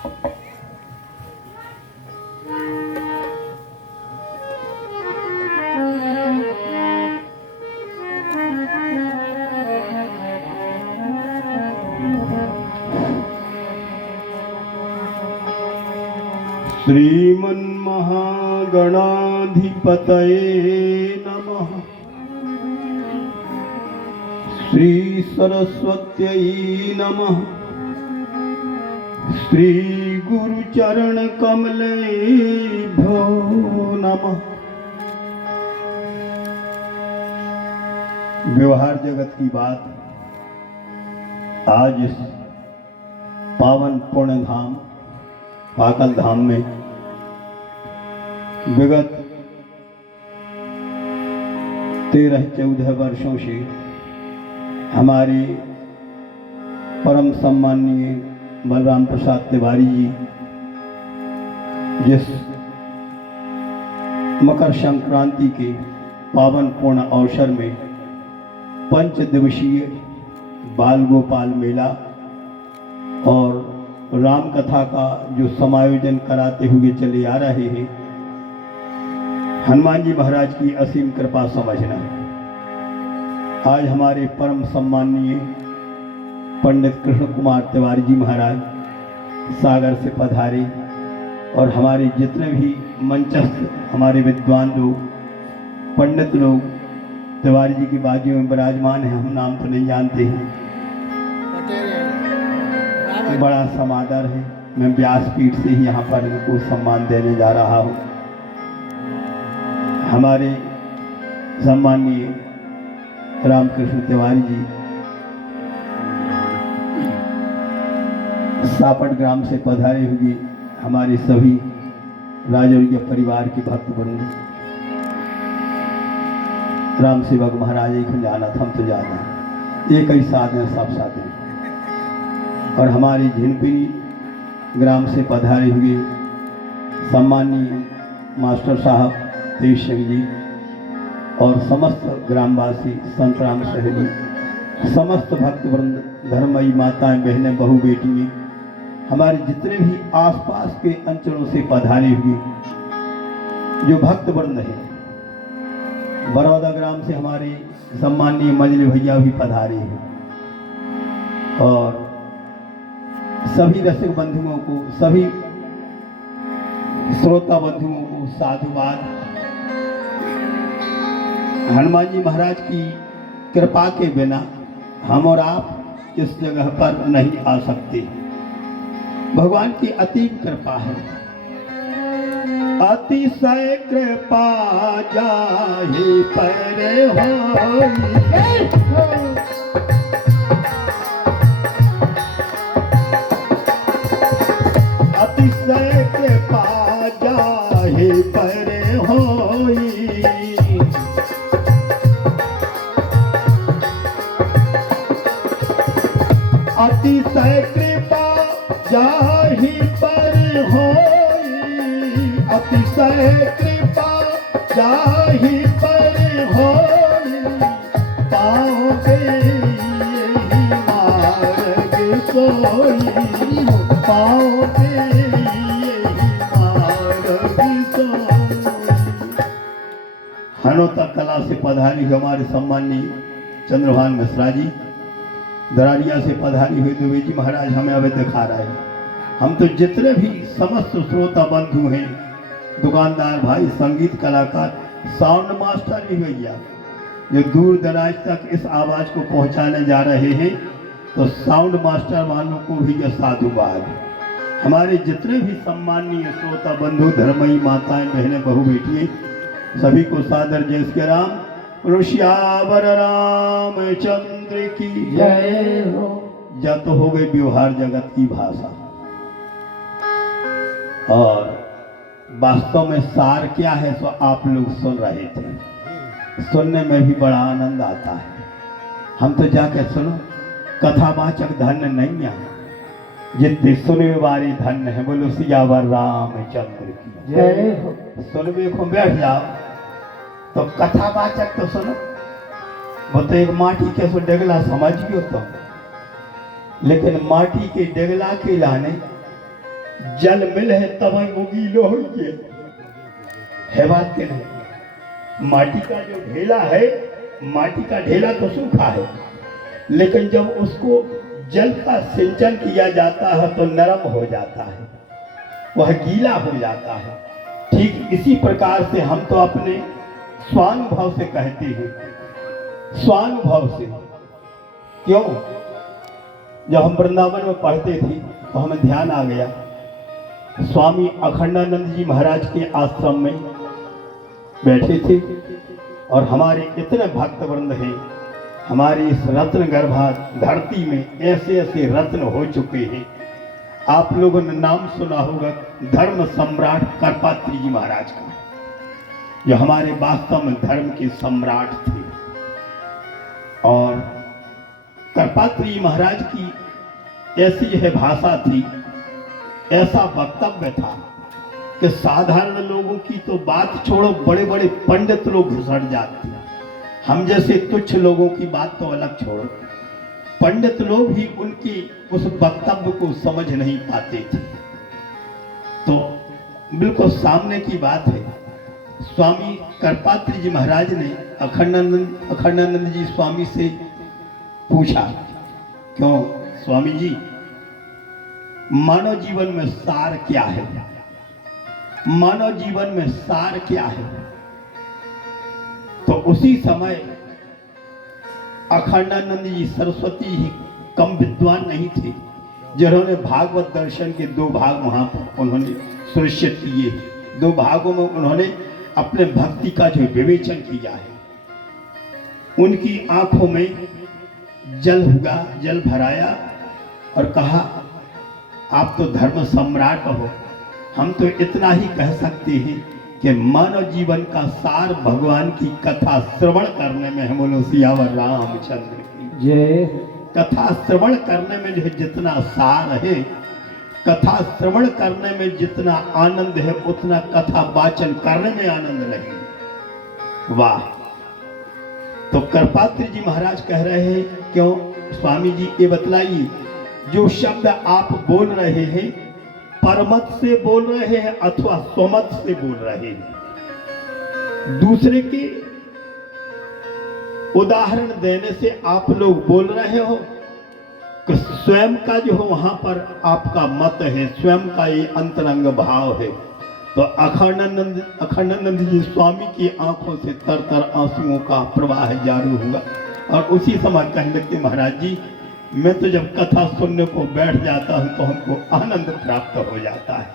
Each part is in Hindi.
श्रीमन्महागणाधिपतये नमः। श्री सरस्वत्यै नमः। श्री गुरुचरण कमलेभ्यो नमः। व्यवहार जगत की बात आज इस पावन पुण्य धाम पाकल धाम में विगत 13-14 वर्षों से हमारे परम सम्माननीय बलराम प्रसाद तिवारी जी जिस मकर संक्रांति के पावन पूर्ण अवसर में 5 दिवसीय बाल गोपाल मेला और राम कथा का जो समायोजन कराते हुए चले आ रहे हैं, हनुमान जी महाराज की असीम कृपा समझना। आज हमारे परम सम्माननीय पंडित कृष्ण कुमार तिवारी जी महाराज सागर से पधारे और हमारे जितने भी मंचस्थ हमारे विद्वान लोग पंडित लोग तिवारी जी की बाजू में विराजमान हैं। हम नाम तो नहीं जानते हैं, बड़ा समादर है। मैं व्यासपीठ से ही यहाँ पर इनको सम्मान देने जा रहा हूँ। हमारे सम्माननीय रामकृष्ण तिवारी जी सापट ग्राम से पधारे हुए हमारे सभी राजौरिया परिवार के भक्त वृंद, राम सेवक महाराज एक जाना हम तो जाना एक ही साथ हैं, सब साथ हैं। और हमारी झिनपिरी ग्राम से पधारे हुए सम्माननीय मास्टर साहब तेज सिंह जी और समस्त ग्रामवासी संत राम सहेली, समस्त भक्त वृंद, धर्मयी माताएं, बहनें, बहू, बेटियां, हमारे जितने भी आसपास के अंचलों से पधारे हुए जो भक्त वृंद हैं। बड़ौदा ग्राम से हमारे सम्माननीय मजली भैया भी पधारे हैं और सभी रसिक बंधुओं को, सभी श्रोता बंधुओं को साधुवाद। हनुमान जी महाराज की कृपा के बिना हम और आप इस जगह पर नहीं आ सकते। भगवान की अतीब कृपा है। अतिशय कृपा जाहि पर होई, अतिशय कृपा जाहि पर होई, अतिशय कृपा जाहि पर होई, अतिशय कृपा जाहि पर होई, पाओगे यही मार्ग सोई, पाओगे यही मार्ग सोई। हनोता कला से पधारी हुए हमारे सम्माननीय चंद्रभान मिश्रा जी, दरारिया से पधारी हुई द्विवेदी महाराज हमें अवैध दिखा रहे हैं। हम तो जितने भी समस्त श्रोता बंधु हैं, दुकानदार भाई, संगीत कलाकार, साउंड मास्टर भी भैया जो दूर दराज तक इस आवाज को पहुंचाने जा रहे हैं, तो साउंड मास्टर वालों को भी यह साधुवाद। हमारे जितने भी सम्माननीय श्रोता बंधु, धर्मयी माताएं, बहनें, बहू, बेटियां, सभी को सादर जय श्री राम। ऋषियावर रामचंद्र की जय हो। या तो हो गई व्यवहार जगत की भाषा, और वास्तव में सार क्या है सो आप लोग सुन रहे थे। सुनने में भी बड़ा आनंद आता है। हम तो जाके सुनो, कथावाचक धन्य नहीं है, जितने सुनने वाले धन्य है। बोलो सियावर रामचंद्र की जय हो। सुनवे को बैठ जाओ तो कथावाचक तो सुनो। वो तो एक माटी के सो डेगला समझ गयो तुम, लेकिन माटी के डेगला के लाने जल मिल है तब वो गीलो हो है बात के नहीं। माटी का जो ढेला है, माटी का ढेला तो सूखा है, लेकिन जब उसको जल का सिंचन किया जाता है तो नरम हो जाता है, वह गीला हो जाता है। ठीक इसी प्रकार से हम तो अपने स्वानुभव से कहते हैं, स्वानुभव से। क्यों? जब हम वृंदावन में पढ़ते थे तो हमें ध्यान आ गया, स्वामी अखंडानंद जी महाराज के आश्रम में बैठे थे और हमारे इतने भक्त वृंद हैं, हमारी इस रत्न गर्भा धरती में ऐसे ऐसे रत्न हो चुके हैं। आप लोगों ने नाम सुना होगा धर्म सम्राट करपात्री जी महाराज का, जो हमारे वास्तव में धर्म के सम्राट थे। और करपात्री जी महाराज की ऐसी जो है भाषा थी, ऐसा वक्तव्य था कि साधारण लोगों की तो बात छोड़ो, बड़े बड़े पंडित लोग घुसड़ जाते हैं। हम जैसे तुच्छ लोगों की बात तो अलग छोड़ो, पंडित लोग भी उनकी उस वक्तव्य को समझ नहीं पाते थे। तो बिल्कुल सामने की बात है, स्वामी करपात्री जी महाराज ने अखंडानंद जी स्वामी से पूछा, क्यों स्वामी जी, मानव जीवन में सार क्या है? मानव जीवन में सार क्या है? तो उसी समय अखंडानंद जी सरस्वती ही कम विद्वान नहीं थे, जिन्होंने भागवत दर्शन के 2 भाग वहां पर उन्होंने सुनिश्चित किए। 2 भागों में उन्होंने अपने भक्ति का जो विवेचन किया है। उनकी आंखों में जल हुआ, जल भराया और कहा, आप तो धर्म सम्राट हो, हम तो इतना ही कह सकते हैं कि मानव जीवन का सार भगवान की कथा श्रवण करने में है। बोलो सियावर रामचंद्र की जय। कथा श्रवण करने में जो है जितना सार है, कथा श्रवण करने में जितना आनंद है, उतना कथा वाचन करने में आनंद नहीं। वाह! तो करपात्री जी महाराज कह रहे हैं, क्यों स्वामी जी ये बतलाइए, जो शब्द आप बोल रहे हैं परमत से बोल रहे हैं अथवा स्वमत से बोल रहे हैं? दूसरे के उदाहरण देने से आप लोग बोल रहे हो कि स्वयं का जो हो वहां पर आपका मत है, स्वयं का ये अंतरंग भाव है। तो अखंडानंद जी स्वामी की आंखों से तर तर आंसुओं का प्रवाह जारी हुआ और उसी समय कहने लगते, महाराज जी, मैं तो जब कथा सुनने को बैठ जाता हूँ तो हमको आनंद प्राप्त हो जाता है,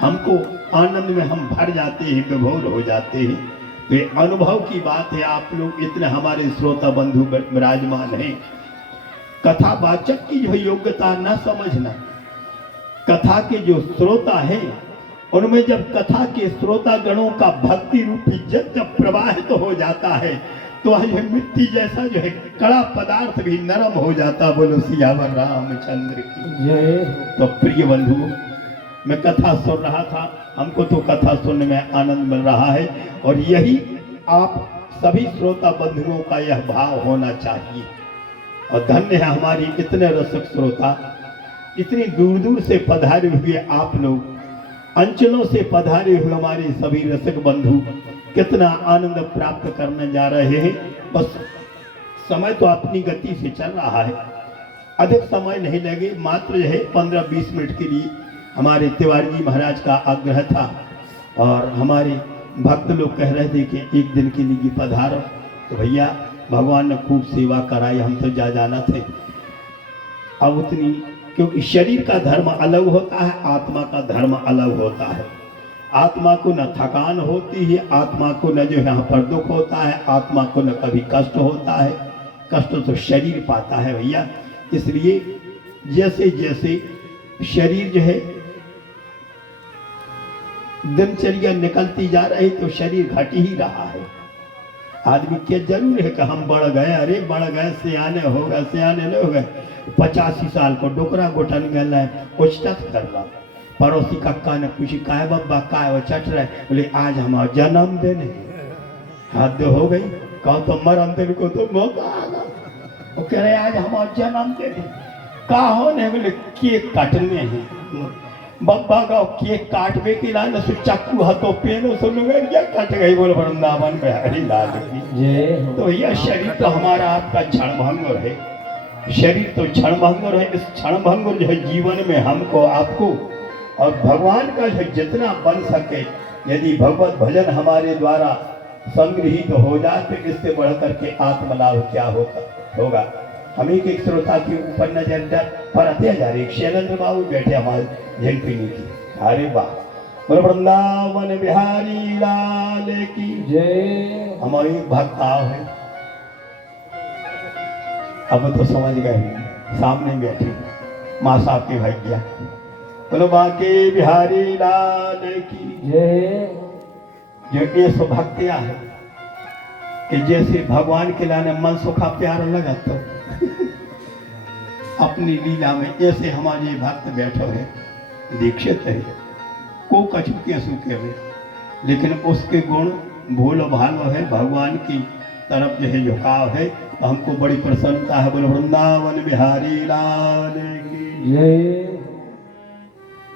हमको आनंद में हम भर जाते हैं, विभोर हो जाते हैं। तो ये अनुभव की बात है। आप लोग इतने हमारे श्रोता बंधु विराजमान हैं, कथावाचक की जो योग्यता न समझना, कथा के जो श्रोता हैं उनमें जब कथा के श्रोता गणों का भक्ति रूपी जब प्रवाहित हो जाता है तो यह मिट्टी जैसा जो है कड़ा पदार्थ भी नरम हो जाता। बोलो सियावर रामचंद्र की जय। तो प्रिय बंधु, मैं कथा सुन रहा था, हमको तो कथा सुनने में आनंद मिल रहा है और यही आप सभी श्रोता बंधुओं का यह भाव होना चाहिए। और धन्य है हमारी इतने रसिक श्रोता, इतनी दूर दूर से पधारे हुए आप लोग, अंचलों से पधारे हुए हमारे सभी रसिक बंधु कितना आनंद प्राप्त करने जा रहे हैं। बस समय तो अपनी गति से चल रहा है, अधिक समय नहीं लगे, मात्र जो है 15-20 मिनट के लिए हमारे तिवारी जी महाराज का आग्रह था और हमारे भक्त लोग कह रहे थे कि एक दिन के लिए पधारो। तो भैया भगवान ने खूब सेवा कराई, हम तो जाना थे। अब उतनी, क्योंकि शरीर का धर्म अलग होता है, आत्मा का धर्म अलग होता है। आत्मा को न थकान होती है, आत्मा को न जो यहाँ पर दुख होता है, आत्मा को न कभी कष्ट होता है। कष्ट तो शरीर पाता है भैया। इसलिए जैसे जैसे शरीर जो है दिनचर्या निकलती जा रही तो शरीर घट ही रहा है। आदमी क्या जरूर है कि हम बढ़ गए, अरे बढ़ गए, सियाने हो गए, सियाने नहीं हो गए। 85 साल को डोकरा गोटन गए, उचटत कर रहा। पड़ोसी कक्का ने पूछी, काय बब्बा काय वो चट रहे? बोले आज हमारा जन्मदिन है। हद हो गई, कहो तो मरम दिन को तो मौका आगा। वो कह रहे आज हमारा जन्मदिन है। का हो नहीं? बोले केक काटने हैं। बब्बा का केक काटवे के लाल सो चक्कू हाथों पेन सो क्या कट गई बोल वृंदावन बिहारी लाल की। तो यह शरीर तो हमारा आपका क्षणभंगुर है, शरीर तो क्षणभंगुर है। इस क्षणभंगुर जो है जीवन में हमको आपको और भगवान का जो जितना बन सके, यदि भगवत भजन हमारे द्वारा संग्रहित तो हो जाए तो इससे बढ़ करके आत्मलाभ क्या होगा। हम एक श्रोता के ऊपर नजर परते जा रही शैलेंद्र बाबू बैठे हमारे झेलपीनी की। अरे वाह, वृंदावन बिहारी लाल की जय। हमारी भक्त आओ है, अब तो समझ गए, सामने बैठे माँ साहब के भैया। बोलो बाके बिहारी लाल की जय। जो ये सौभाग्य है कि जैसे भगवान के लाने मन सुखा प्यार लगा तो अपनी लीला में ऐसे हमारे भक्त बैठो है, दीक्षित है, को कछु के सुखे हुए, लेकिन उसके गुण भूल भालो है, भगवान की तरफ जो है झुकाव है, तो हमको बड़ी प्रसन्नता है। बोलो वृंदावन बिहारी लाल की जय।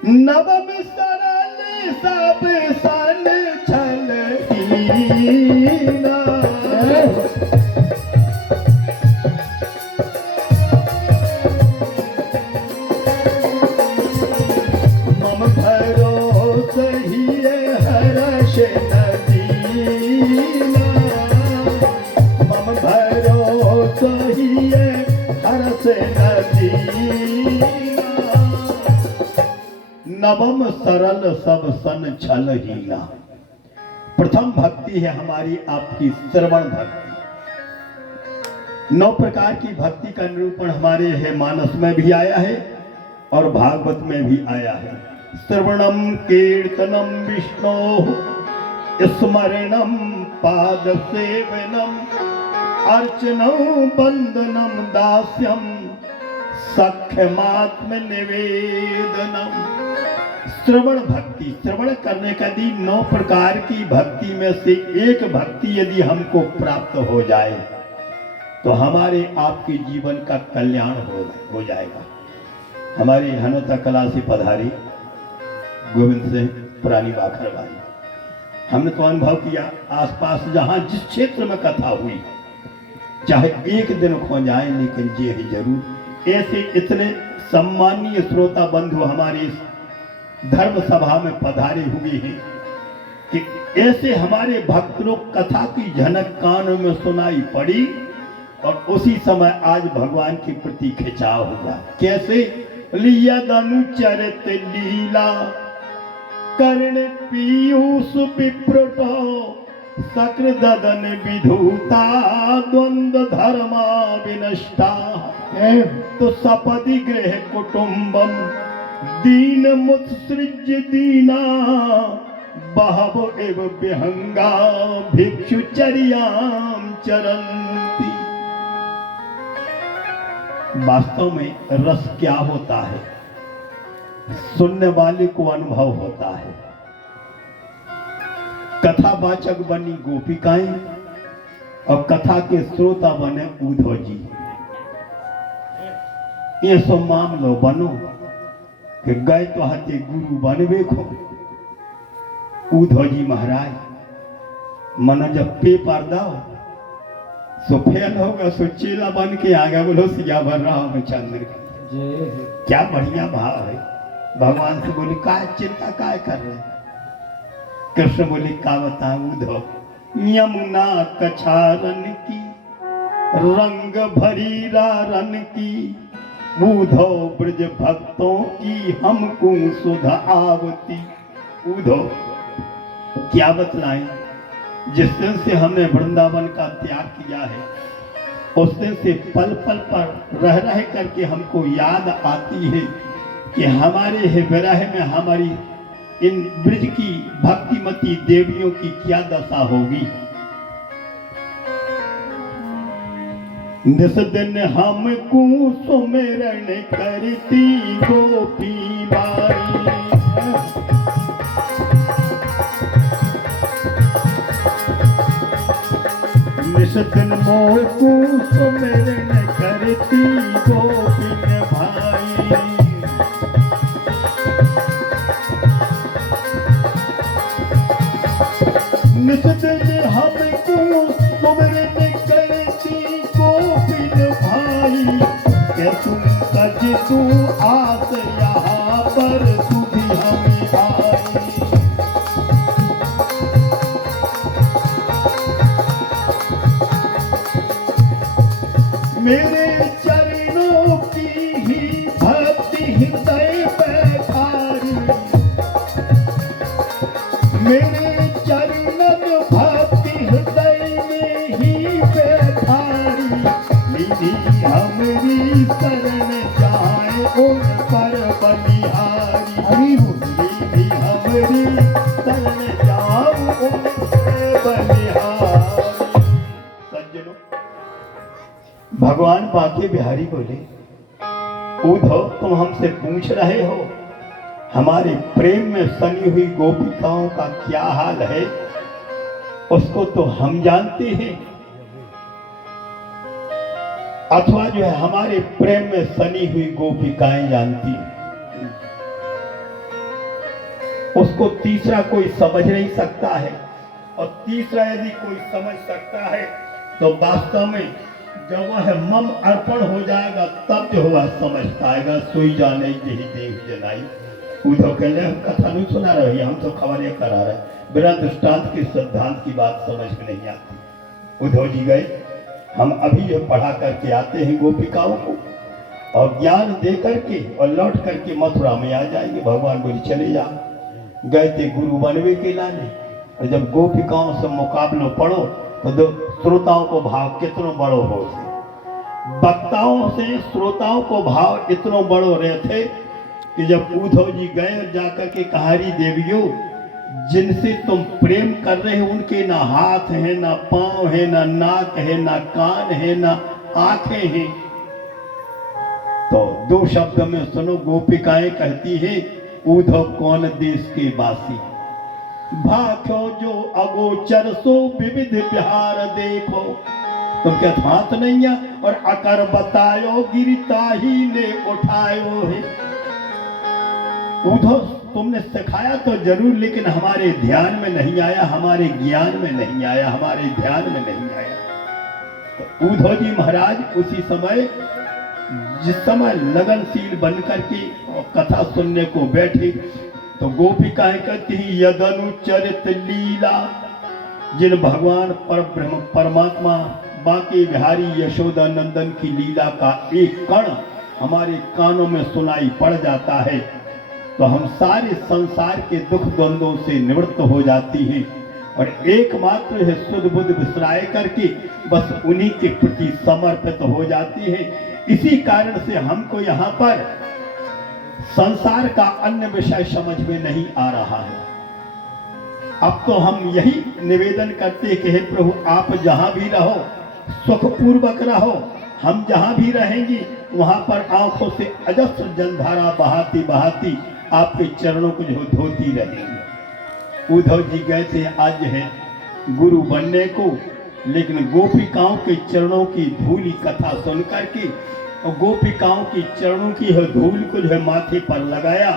नवम सरल सब सन छल हीना, मम भरोस ही हर्ष नदीना, मम भरोस ही हर्ष नदीना। नवम सरल सब सन छल हीना। प्रथम भक्ति है हमारी आपकी श्रवण भक्ति। 9 प्रकार की भक्ति का निरूपण हमारे है मानस में भी आया है और भागवत में भी आया है। श्रवणम कीर्तनम विष्णु स्मरणम पाद सेवनम अर्चनम बंदनम दास्यम सख्यमात्म निवेदनम। श्रवण भक्ति, श्रवण करने का दी 9 प्रकार की भक्ति में से एक भक्ति यदि हमको प्राप्त हो जाए तो हमारे आपके जीवन का कल्याण हो जाएगा। हमारी हनोता कला से पधारी गोविंद से पुरानी बाखरवाली, हमने तो अनुभव किया आसपास जहां जिस क्षेत्र में कथा हुई चाहे एक दिन खो जाए लेकिन ये ही जरूर। ऐसे इतने सम्मानीय श्रोता बंधु हमारी धर्म सभा में पधारे हुए हैं कि ऐसे हमारे भक्त लोग कथा की झनक कान में सुनाई पड़ी और उसी समय आज भगवान के प्रति खिंचाव हुआ। कैसे? लियदनुचरित लीला कर्ण पीयूष विप्रटो सकृदन विधूता द्वंद्व धर्मा विनष्टा। तो सपदि गृह कुटुंबम दीन मुत्सृज दीना बहव एव विहंगा भिक्षुचर्याम चरन्ति। वास्तव में रस क्या होता है? सुनने वाले को अनुभव होता है। कथावाचक बनी गोपिकाएं और कथा के श्रोता बने उद्धव जी। ये सो मान लो बनो कि गए तो हते गुरु बनवे खो। उद्धव जी महाराज मनो जब पेपर दाओ सो फेल होगा, सो चेला बन के आगे बोलो सियावर रामचंद्र क्या बढ़िया भाव है। भगवान से बोले काय चिंता काय कर रहे? कृष्ण बोले का बताऊं उद्धव, यमुना कछारन की रंग भरी रारन की उद्धव ब्रज भक्तों की हमको सुध आवती। उद्धव क्या बतलाएं? जिस दिन से हमने वृंदावन का त्याग किया है उस दिन से पल पल पर रह रह करके हमको याद आती है कि हमारे है विरह में हमारी इन ब्रज की भक्तिमती देवियों की क्या दशा होगी। जिस दिन हमको सुमिरन करती गोपी बाई, जिस दिन मोको सुमिरन करती गोपी भाई, शरण जाए उन पर बलिहारी भी हमारी शरण जाओ उन पर बलिहारी। सज्जनों, भगवान बाके बिहारी बोले, उद्धव तुम हमसे पूछ रहे हो हमारे प्रेम में सनी हुई गोपिकाओं का क्या हाल है, उसको तो हम जानते हैं, अथवा जो है हमारे प्रेम में सनी हुई गोपिकाएं जानती हैं। उसको तीसरा कोई समझ नहीं सकता है, और तीसरा यदि कोई समझ सकता है तो वास्तव में जब वह मम अर्पण हो जाएगा तब जो वह समझ पाएगा। सोई जाने यही देव जनाई। उद्धव कह रहे हम कथा नहीं सुना रहे, हम तो खबरें करा रहे, बिना दृष्टांत के सिद्धांत की बात समझ में नहीं आती। उद्धव जी गए, हम अभी जो पढ़ा करके आते हैं गोपिकाओं को और ज्ञान दे करके और लौट करके मथुरा में आ जाएंगे। भगवान बोले चले जा। गए थे गुरु बनवे के लाने, और जब गोपिकाओं से मुकाबलो पढ़ो तो श्रोताओं को भाव कितनो बड़ो हो, वक्ताओं से श्रोताओं को भाव इतनो बड़ो रहे थे कि जब उद्धव जी गए और जाकर के कहारी देवियों जिनसे तुम प्रेम कर रहे हो उनके ना हाथ है, ना पांव है, ना नाक है, ना कान है, ना आंखें हैं, तो दो शब्द में सुनो। गोपिकाएं कहती है, उद्धव कौन देश के वासी, भाख्यो जो अगोचर सो विविध बिहार देखो। तुम क्या हाथ नहीं है और अकर बतायो गिरता ही ने उठायो है। उद्धव तुमने सिखाया तो जरूर, लेकिन हमारे ध्यान में नहीं आया, हमारे ज्ञान में नहीं आया, हमारे ध्यान में नहीं आया। तो उद्धव जी महाराज उसी समय जिस समय लगनशील बनकर के कथा सुनने को बैठे तो गोपिकाएं कहती हैं, यदनुचरित लीला, जिन भगवान परब्रह्म परमात्मा बाके बिहारी यशोदा नंदन की लीला का एक कण हमारे कानों में सुनाई पड़ जाता है तो हम सारे संसार के दुख द्वंद्वों से निवृत्त हो जाती हैं और एकमात्र है शुद्ध बुद्ध विसराय करके बस उन्हीं के प्रति समर्पित हो जाती है। इसी कारण से हमको यहाँ पर संसार का अन्य विषय समझ में नहीं आ रहा है। अब तो हम यही निवेदन करते हैं कि हे प्रभु आप जहां भी रहो सुखपूर्वक रहो, हम जहां भी रहेंगे वहां पर आंखों से अजस्र जलधारा बहाती बहाती आपके चरणों को जो धोती रहेंगे। उद्धव जी गए थे आज है गुरु बनने को, लेकिन गोपिकाओं के चरणों की धूली कथा सुन करके और गोपिकाओं की चरणों की धूल को जो है माथे पर लगाया,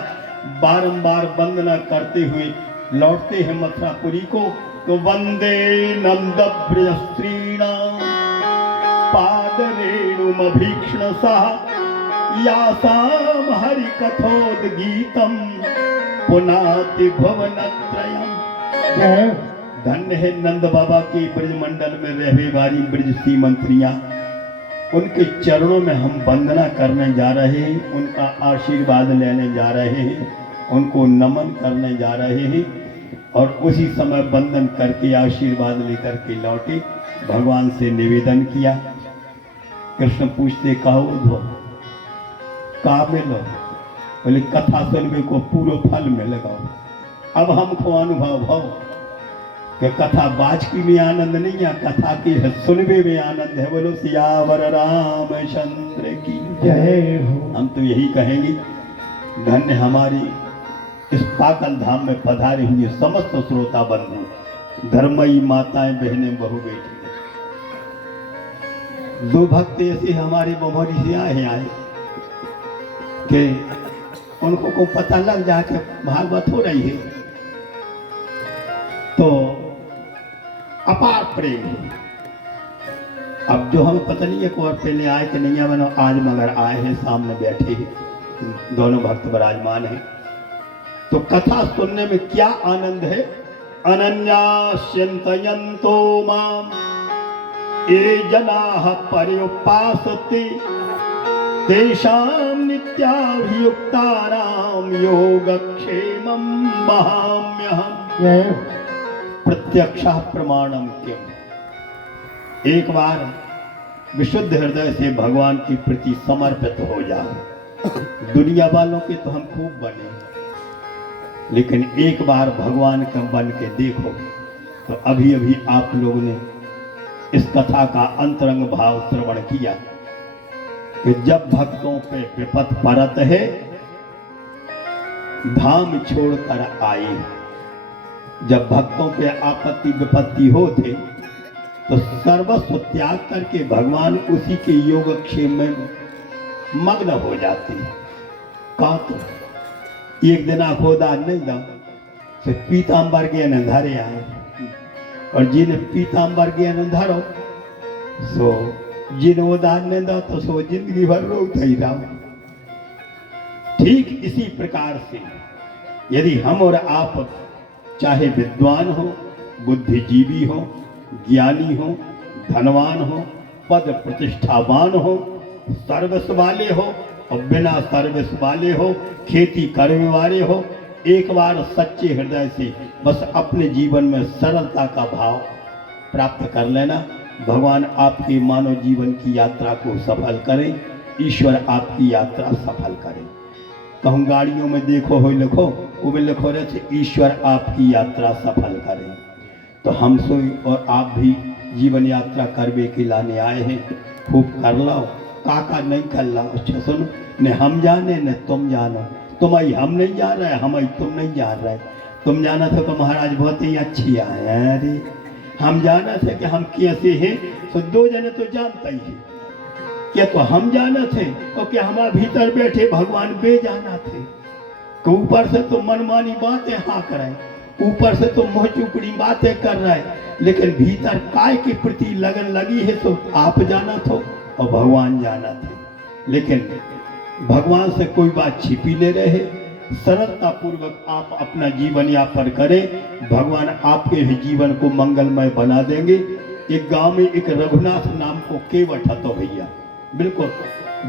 बारंबार वंदना करते हुए लौटते हैं मथुरापुरी को। तो वंदे नंद ब्रज श्रीणाम पाद रेणुमभीक्षण सह यासाम हरि कथोद गीतम पुनाति भुवनत्रयम्। धन्य है नंद बाबा के ब्रज मंडल में रहने वाली ब्रज सी मंत्रियां, उनके चरणों में हम वंदना करने जा रहे हैं, उनका आशीर्वाद लेने जा रहे हैं, उनको नमन करने जा रहे हैं और उसी समय वंदन करके आशीर्वाद लेकर के लौटे। भगवान से निवेदन किया। कृष्ण पूछते कहो उद्धव कहा मिलो, बोले कथा सुनने को पूरा फल मिलेगा। अब हमको अनुभव हो कि कथा बाजकी में आनंद नहीं है, कथा की सुनवे में आनंद है। बोलो सियावर रामचंद्र की जय हो। हम तो यही कहेंगे धन्य हमारी इस पाकल धाम में पधारे हुए समस्त श्रोता बंधु, धर्मई माताएं बहनें बहु बेटी। दो भक्त ऐसे हमारे बमोरी से आए कि उनको को पता लग जाके भागवत हो रही है तो अपार प्रेम है। अब जो हमें पता नहीं है कि और पहले आए कि नहीं है, मैंने आज मगर आए हैं, सामने बैठे हैं, दोनों भक्त विराजमान हैं। तो कथा सुनने में क्या आनंद है। अनन्यास्यन्तयन्तो माम ये जनाः पर्युपासते तेषां नित्याभियुक्तानां योगक्षेमं वहाम्यहम्। प्रत्यक्षः प्रमाणम क्यों। एक बार विशुद्ध हृदय से भगवान के प्रति समर्पित हो जाओ। दुनिया वालों के तो हम खूब बने, लेकिन एक बार भगवान का बन के देखो। तो अभी अभी आप लोगों ने इस कथा का अंतरंग भाव श्रवण किया कि जब भक्तों पे विपत परत है, धाम छोड़कर आए। जब भक्तों पे आपत्ति विपत्ति होते तो सर्वस्व त्याग करके भगवान उसी के योगक्षेम में मग्न हो जाते हैं। का तो एक दिन खोदान नहीं दो से पीताम्बर के अंधारे आए, और जिन्हें पीताम्बर के अंधारो सो जिन उदान ने दो तो सो जिंदगी भर रोता ही रहो। ठीक इसी प्रकार से यदि हम और आप चाहे विद्वान हो, बुद्धिजीवी हो, ज्ञानी हो, धनवान हो, पद प्रतिष्ठावान हो, सर्वस्व वाले हो और बिना सर्वस्व वाले हो, खेती करने वाले हो, एक बार सच्चे हृदय से बस अपने जीवन में सरलता का भाव प्राप्त कर लेना। भगवान आपके मानव जीवन की यात्रा को सफल करें, ईश्वर आपकी यात्रा सफल करें। कहूँ गाड़ियों में देखो हो लिखो, वो भी लिखो रहे ईश्वर आपकी यात्रा सफल करें। तो हम सोई और आप भी जीवन यात्रा करवे के लाने आए हैं, खूब कर लो, काका नहीं कर लो। अच्छा सुनो, न हम जाने न तुम जानो, तुम आई हम नहीं जान रहे, हम आई तुम नहीं जान रहे। तुम जाना था तो महाराज बहुत ही अच्छी आए। अरे हम जाना थे कि हम कैसे हैं, तो दो जने तो जानता ही है। क्या तो हम जाना थे और क्या हमारे भीतर बैठे भगवान बेजाना थे। तो ऊपर से तो मनमानी बातें हाँक रहे, ऊपर से तो मुँह चुपड़ी बातें कर रहे, लेकिन भीतर काय के प्रति लगन लगी है तो आप जाना थो और भगवान जाना थे। लेकिन भगवान से कोई बात छिपी नहीं रहे, सरलता पूर्वक आप अपना जीवन यापन करें, भगवान आपके भी जीवन को मंगलमय बना देंगे। एक गांव में एक रघुनाथ नाम को केवट तो भैया, बिल्कुल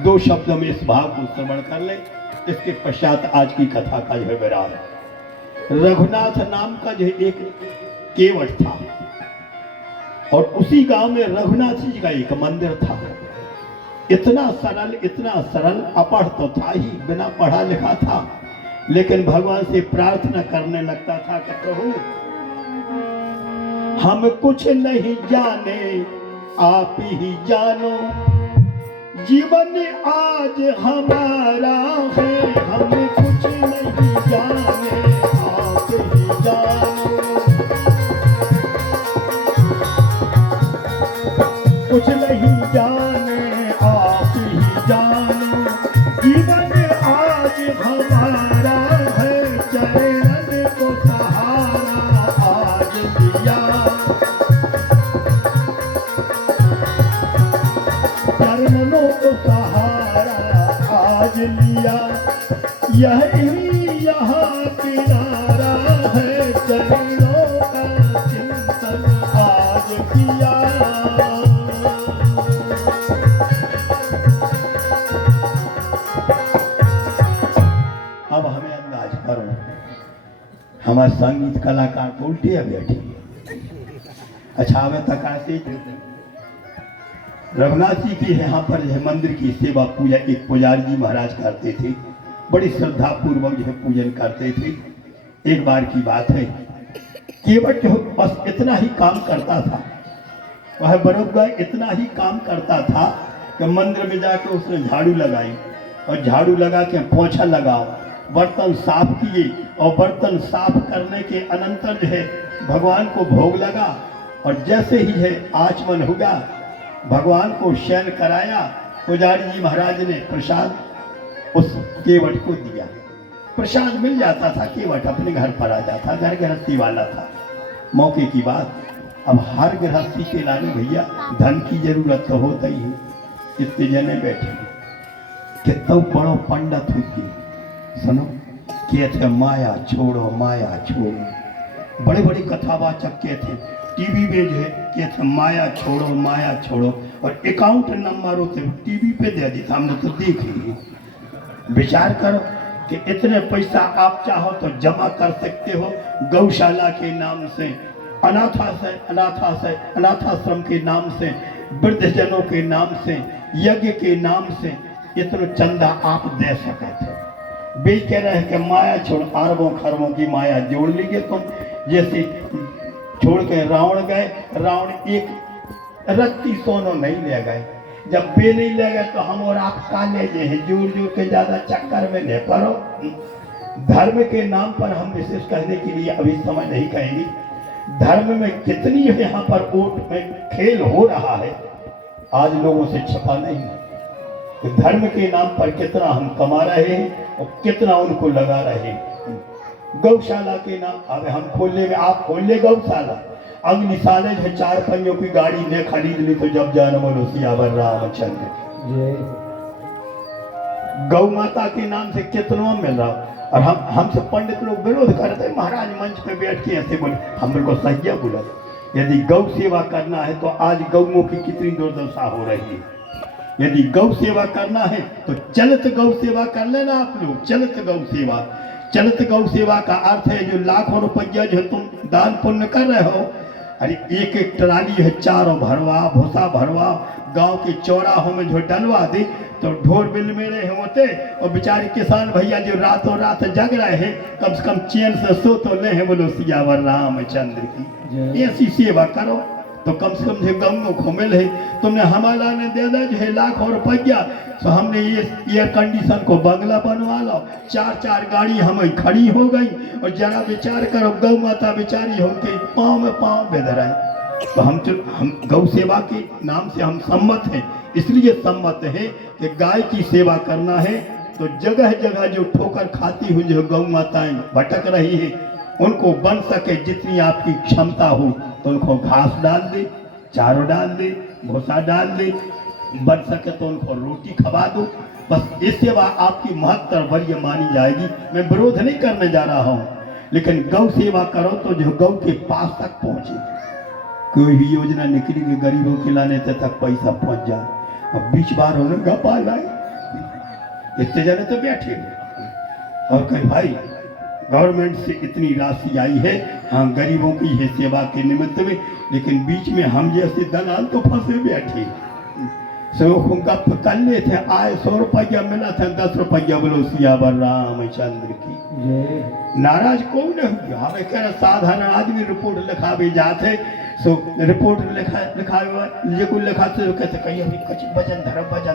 दो शब्दों में इस भाव को श्रवण कर ले। इसके पश्चात आज की कथा का जो विराम। रघुनाथ नाम का जो एक केवट था, और उसी गांव में रघुनाथ जी का एक मंदिर था। इतना सरल, अपढ़ तो था ही, बिना पढ़ा लिखा था, लेकिन भगवान से प्रार्थना करने लगता था कि प्रभु हम कुछ नहीं जाने, आप ही जानो, जीवन आज हमारा है, हम कुछ नहीं जाने, आप ही जानो, कुछ नहीं जाने, आप ही जानो, जीवन आज हमारा है, चरण को सहारा आज दिया, चरणों को सहारा आज लिया, यही यहाँ किनारा है, चरणों का चिंतन आज किया। अब हमें अंदाज करो, हमारे संगीत कलाकार तो उल्टी है बैठी। अच्छा हमें तकाते रघुनाथ जी की यहाँ पर जो मंदिर की सेवा पूजा एक पुजारी जी महाराज करते थे, बड़ी श्रद्धा पूर्वक जो पूजन करते थे। एक बार की बात है, केवट जो बस इतना ही काम करता था, वह बरोबर इतना ही काम करता था कि मंदिर में जाकर उसने झाड़ू लगाई, और झाड़ू लगा के पोछा लगाओ, बर्तन साफ किए, और बर्तन साफ करने के अनंतर जो है भगवान को भोग लगा, और जैसे ही है आचमन हुआ, भगवान को शयन कराया। पुजारी जी महाराज ने प्रसाद उस केवट को दिया, प्रसाद मिल जाता था, केवट अपने घर पर आ जाता, घर गृहस्थी वाला था। मौके की बात, अब हर गृहस्थी के लाने भैया धन की जरूरत तो होता ही है। इतने जने बैठे, कितना बड़ो पंडित हुई, सुनो के थे माया छोड़ो, माया छोड़ो, बड़े बड़े कथावाचक के थे टीवी पे जो है के थे माया छोड़ो, माया छोड़ो, और अकाउंट नंबर होते टीवी पे दे दी, हमने तो देख लिए। विचार करो कि इतने पैसा आप चाहो तो जमा कर सकते हो, गौशाला के नाम से, अनाथाश्रम के नाम से वृद्धजनों के नाम से, यज्ञ के नाम से इतना चंदा आप दे सके थे। वे कह रहे कि माया छोड़, अरबों खरबों की माया जोड़ लीजिए तुम। जैसे छोड़ के रावण गए, रावण एक रत्ती सोनो नहीं ले गए। जब वे नहीं ले गए तो हम और आप का ले हैं, जोड़ जोड़ के ज्यादा चक्कर में नहीं पड़ो। धर्म के नाम पर हम विशेष कहने के लिए अभी समय नहीं कहेंगे। धर्म में कितनी यहाँ पर वोट में खेल हो रहा है, आज लोगों से छपा नहीं है। तो धर्म के नाम पर कितना हम कमा रहे हैं और कितना उनको लगा रहे हैं। गौशाला के नाम, अब हम खोल ले, आप खोल ले गौशाला, अग्निशाले है, 4 पहियों की गाड़ी ने खरीद ली तो जब जान बोलो सियावर रामचंद्र। गौ माता के नाम से कितना मिल रहा। और हमसे पंडित लोग विरोध करते हैं, महाराज मंच पे बैठ के ऐसे बोले, हम लोग को सही बोला। यदि गौ सेवा करना है तो आज गौओं की कितनी दुर्दशा हो रही है। यदि गौ सेवा करना है तो चलत गौ सेवा कर लेना आप लोग। चलत गौ सेवा, चलत गौ सेवा का अर्थ है जो लाखों रुपया जो तुम दान पुण्य कर रहे हो, अरे एक एक ट्राली है, चारों भरवा, भूसा भरवा, गांव के चौराहों में जो डलवा दे तो ढोर बिल में रहे होते। और बेचारे किसान भैया जो रातों रात जग रहे हैं, कम से कम चैन से सो तो ले हैं। बोलो सियावर रामचंद्र की। ऐसी सेवा करो तो कम से कम गौ को मिल है। तुमने हमारा ने दे दे जो है लाखों रुपया, तो हमने ये एयर कंडीशन को बंगला बनवा लो, 4 गाड़ी हमें खड़ी हो गई। और जरा विचार करो, गौ माता बेचारी होके पाँव में पाँव बेद रहे। तो हम गौ सेवा के नाम से हम सम्मत हैं। इसलिए सम्मत है कि गाय की सेवा करना है तो जगह जगह जो ठोकर खाती हुई जो गौ माताएं भटक रही है, उनको बन सके जितनी आपकी क्षमता हो तो उनको घास डाल दे, चारों डाल दे, भूसा डाल दे, बन सके तो उनको रोटी खवा दो। बस ये सेवा आपकी महत्वपूर्ण मानी जाएगी। मैं विरोध नहीं करने जा रहा हूँ, लेकिन गौ सेवा करो तो जो गौ के पास तक पहुँचे। कोई भी योजना निकली कि गरीबों के लाने तक पैसा पहुँच जाए, अब बीच बार होने गपा लाए, इतने जाने तो बैठे और कहीं भाई गवर्नमेंट से इतनी राशि आई है, हाँ गरीबों की है सेवा के निमित्त में, लेकिन बीच में हम जैसे दलाल तो फंसे बैठे। गप कर लेते आए, 100 रुपया मिला था, 10 रुपया। बोलो सियावर रामचंद्र की। नाराज कौन है? हमें कह साधारण आदमी रिपोर्ट लिखावे जाते, सो रिपोर्ट लिखा से कहते कहीं अभी कुछ वजन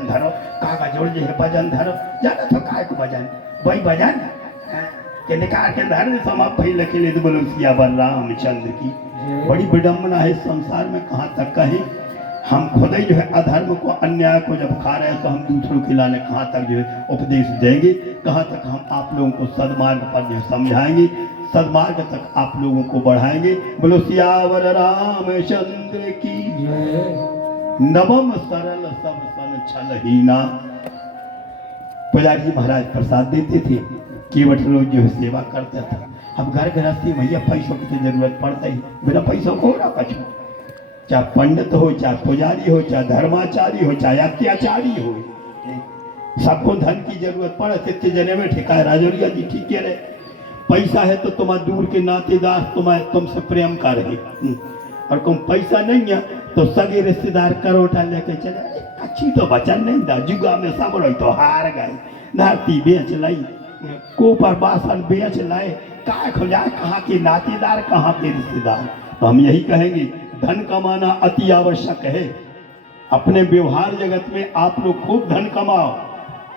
धरो, कागज जोड़ जे वजन धरो, जाना तो काय को वजन वही वजन के निकाल के धर समाप्त भई लिखे ले। बोलो सियावर रामचंद्र की। बड़ी विडम्बना है संसार में, कहाँ तक कहें हम खुद ही जो है अधर्म को, अन्याय को जब खा रहे हैं तो हम दूसरों के लाने कहाँ तक जो है उपदेश देंगे, कहाँ तक हम आप लोगों को सदमार्ग पर जो समझाएंगे, सदमार्ग तक आप लोगों को बढ़ाएंगे। बोलो सियावर रामचंद्र की। नवम सरल सब सन छलहीना। पुजारी जी महाराज प्रसाद देते थे, केवट लोग जो है सेवा करते थे। अब घर गृहस्थी भैया पैसों की तो जरूरत पड़ता ही, बिना पैसों को ना कुछ, चाहे पंडित हो, चाहे पुजारी हो, चाहे धर्माचारी हो, चाहे अत्याचारी हो, सबको धन की जरूरत पड़े। कितने जने में ठिका है राजौरिया जी ठीक कह रहे, पैसा है तो तुम्हारे दूर के नातेदार तुमसे प्रेम कर रहे, और तुम पैसा नहीं है तो सगे रिश्तेदार करोटा लेके चले। अच्छी तो वचन नहीं था, जुगा में सब लोग तो हार गए, धरती बेच लाई, कोपर बासन बेच लाए, काय खुजाए कहाँ के नातेदार कहाँ के रिश्तेदार। तो हम यही कहेंगे, धन कमाना अति आवश्यक है। अपने व्यवहार जगत में आप लोग खूब धन कमाओ,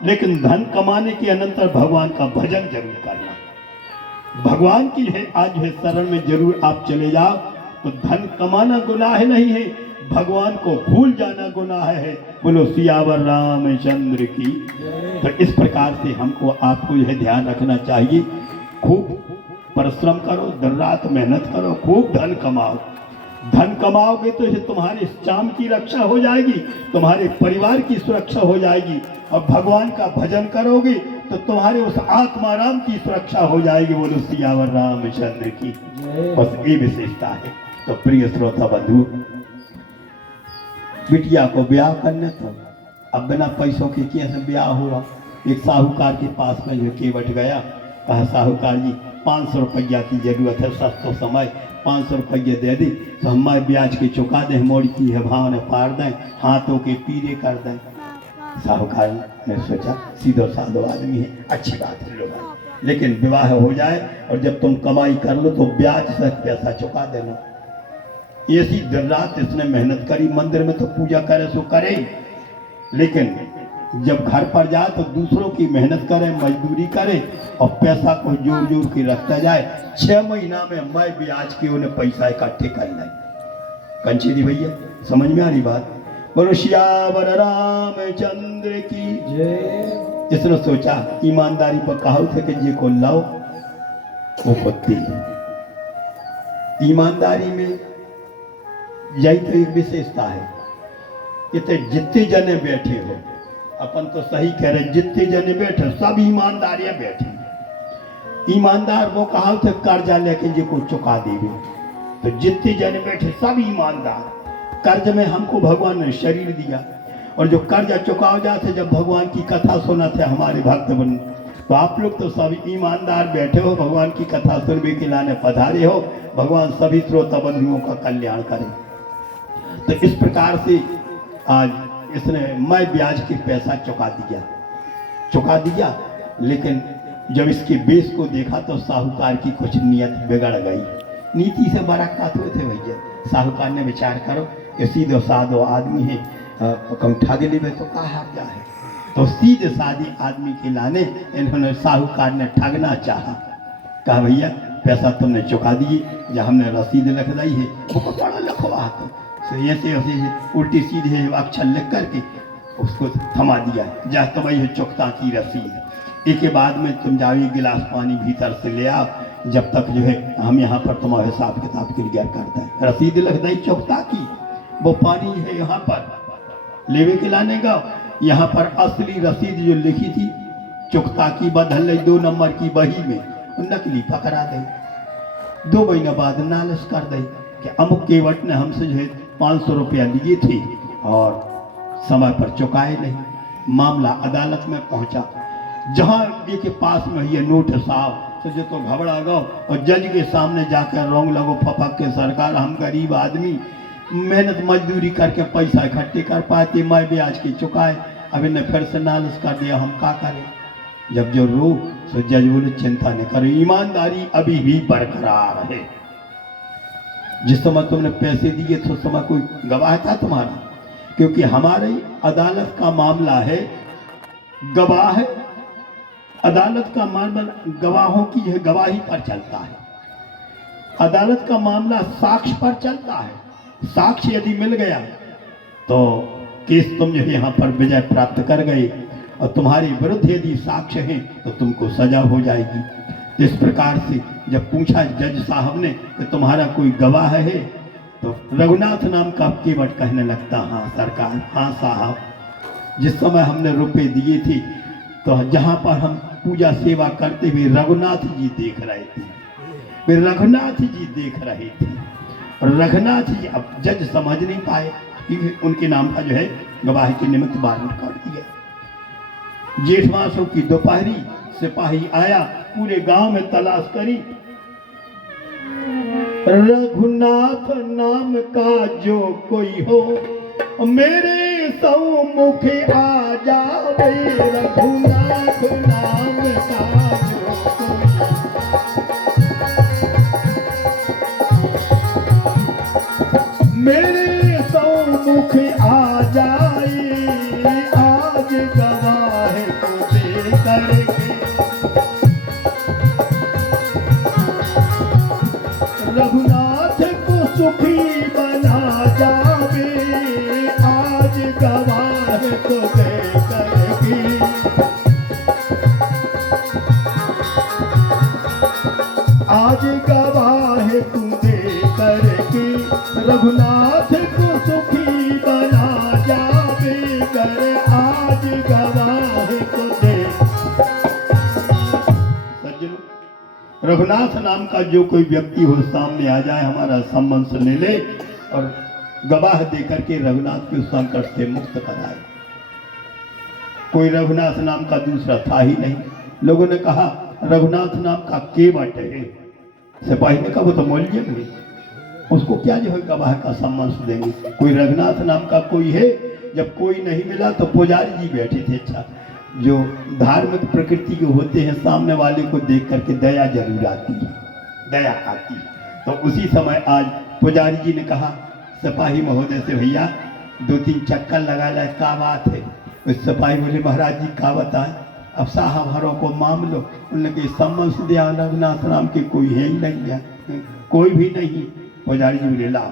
लेकिन धन कमाने के अनंतर भगवान का भजन जरूर करना। भगवान की है आज है शरण में जरूर आप चले जाओ, तो धन कमाना गुनाह नहीं है, भगवान को भूल जाना गुनाह है। बोलो सियावर रामचंद्र की। तो इस प्रकार से हमको आपको यह ध्यान रखना चाहिए, खूब परिश्रम करो, दिन रात मेहनत करो, खूब धन कमाओ। धन कमाओगे तो ये तुम्हारे चाम की रक्षा हो जाएगी, तुम्हारे परिवार की सुरक्षा हो जाएगी, और भगवान का भजन करोगे तो तुम्हारे उस आत्माराम की सुरक्षा हो जाएगी। बोलो सियावर रामचंद्र की। बस ये विशेषता है। तो प्रिय श्रोता बंधु, बिटिया को ब्याह करने तो अब बिना पैसों के कैसे ब्याह हुआ। एक साहूकार के पास में जो केवट गया, कहा साहूकार जी 500 रुपया की जरूरत है, सस्तो समय 500 रुपये दे दी तो हम ब्याज के चुका दें, मोड़ की है भाव ने पार दें, हाथों के पीरे कर दें। साहूकार ने सोचा सीधो साधो आदमी है, अच्छी बात है लो भाई, लेकिन विवाह हो जाए और जब तुम कमाई कर लो तो ब्याज से पैसा चुका देना। ऐसी दिन रात इसने मेहनत करी, मंदिर में तो पूजा करे सो करे, लेकिन जब घर पर जाए तो दूसरों की मेहनत करे, मजदूरी करे और पैसा को जोर जोर के रखता जाए। 6 महीना में मैं ब्याज के उन्हें पैसा इकट्ठे कर लाई। कंची दी भैया, समझ में आ रही बात? बोलो श्यावर रामचंद्र की जय। इसने सोचा ईमानदारी पर कहा थे कि जे को लाओ वो पत्ती। ईमानदारी में यही तो एक विशेषता है। इतने जितने जने बैठे हो, अपन तो सही कह रहे, जितने जने बैठे सब ईमानदारियां बैठी। ईमानदार वो कहा थे कर्जा लेके जे को चुका देवे, तो जितने जने बैठे सब ईमानदार। कर्ज में हमको भगवान ने शरीर दिया और जो कर्जा चुकाओ जाते जब भगवान की कथा सुना थे हमारे भक्त बन, तो आप लोग तो सब ईमानदार बैठे हो, भगवान की कथा सुनने के लाने पधारे हो। भगवान सभी श्रोता बंधुओं का कल्याण करे। तो इस प्रकार से आज इसने मैं ब्याज के पैसा चुका दिया, लेकिन जब इसके बेस को देखा तो साहूकार की कुछ नीयत बिगड़ गई। नीति से बरकत हुए थे भैया। साहूकार ने विचार करो ये सीधे साधो आदमी है, कम ठग लेवे तो कहा क्या है, तो सीधे साधे आदमी के लाने इन्होंने साहूकार ने ठगना चाहा। कहा भैया पैसा तुमने चुका दिए, जहाँ हमने रसीद लिख दी है वो बड़ा लिखवा तो ऐसे उल्टी सीधे अक्षर लिख करके उसको थमा दिया, जा तुम्हारी है चुकता की रसीद। एक के बाद में तुम जाओ गिलास पानी भीतर से ले आओ, जब तक जो है हम यहाँ पर तुम्हारे हिसाब किताब क्लियर करते हैं। रसीद लिख दी चुकता की, वो पानी है यहाँ पर लेवे के लाने का। यहाँ पर असली रसीद जो लिखी थी चुकता की बदल 2 नंबर की बही में, नकली पकड़ा दे। 2 महीने बाद नालिश कर दे कि अमुक केवट ने हमसे जो है 500 रुपया लिए थे और समय पर चुकाए नहीं। मामला अदालत में पहुंचा, जहां ये के पास में ये नोट साहब तो जो तो घबरा गो और जज के सामने जाकर रोंग लगो फपक के सरकार हम गरीब आदमी मेहनत मजदूरी करके पैसा इकट्ठे कर पाते, मैं ब्याज के चुकाए, अब इन्हें फिर से नालिश कर दिया, हम क्या करें। जब जो रो तो जज बोले चिंता नहीं करो, ईमानदारी अभी भी बरकरार है। जिस समय तुमने पैसे दिए तो उस समय कोई गवाह था तुम्हारा, क्योंकि हमारी अदालत का मामला है गवाह है। अदालत का मामला गवाहों की है, गवाही पर चलता है। अदालत का मामला साक्ष्य पर चलता है। साक्ष्य यदि मिल गया तो केस तुम जो यहाँ पर विजय प्राप्त कर गए, और तुम्हारे विरुद्ध यदि साक्ष्य है तो तुमको सजा हो जाएगी। इस प्रकार से जब पूछा जज साहब ने कि तुम्हारा कोई गवाह है, तो रघुनाथ नाम का केवट कहने लगता, हाँ सरकार, हाँ साहब। जिस समय हमने रुपए दिए थे तो जहाँ पर हम पूजा सेवा करते हुए रघुनाथ जी देख रहे थे, वे रघुनाथ जी देख रहे थे। और रघुनाथ जी अब जज समझ नहीं पाए, उनके नाम का जो है गवाही के निमित्त वारंट कर दिया। जेठ मासों की दोपहरी सिपाही आया, पूरे गांव में तलाश करी, रघुनाथ नाम का जो कोई हो मेरे सम्मुख आ जावे, रघुनाथ नाम का जो कोई मेरे सम्मुख आ जाए, आज गवाह को दे करके रघुनाथ को सुखी बना जावे, आज गवाह को दे करके। आज गवाह तू दे करके रघुनाथ को सुखी बना जावे कर, आज गवाह को दे। रघुनाथ नाम का जो कोई व्यक्ति हो सामने आ जाए, हमारा संबंध से ले ले और गवाह देकर के रघुनाथ के संकट से मुक्त कराए। कोई रघुनाथ नाम का दूसरा था ही नहीं। लोगों ने कहा रघुनाथ नाम का केवट है। सिपाही ने कहा वो तो मौलवी है, उसको क्या जो है गवाह का सम्मान देंगे। कोई रघुनाथ नाम का कोई है, जब कोई नहीं मिला तो पुजारी जी बैठे थे। अच्छा, जो धार्मिक प्रकृति के होते हैं, सामने वाले को देख करके दया जरूर आती है, दया आती है। तो उसी समय आज पुजारी जी ने कहा सिपाही महोदय से, भैया 2-3 चक्कर लगा लाए, क्या बात है। उस सिपाही बोले, महाराज जी क्या बताएं, अब साहब हरों को माम लो। उनके सम्मान से दिया, रघुनाथ नाम के कोई है ही नहीं है, कोई भी नहीं। पुजारी जी बोले, ला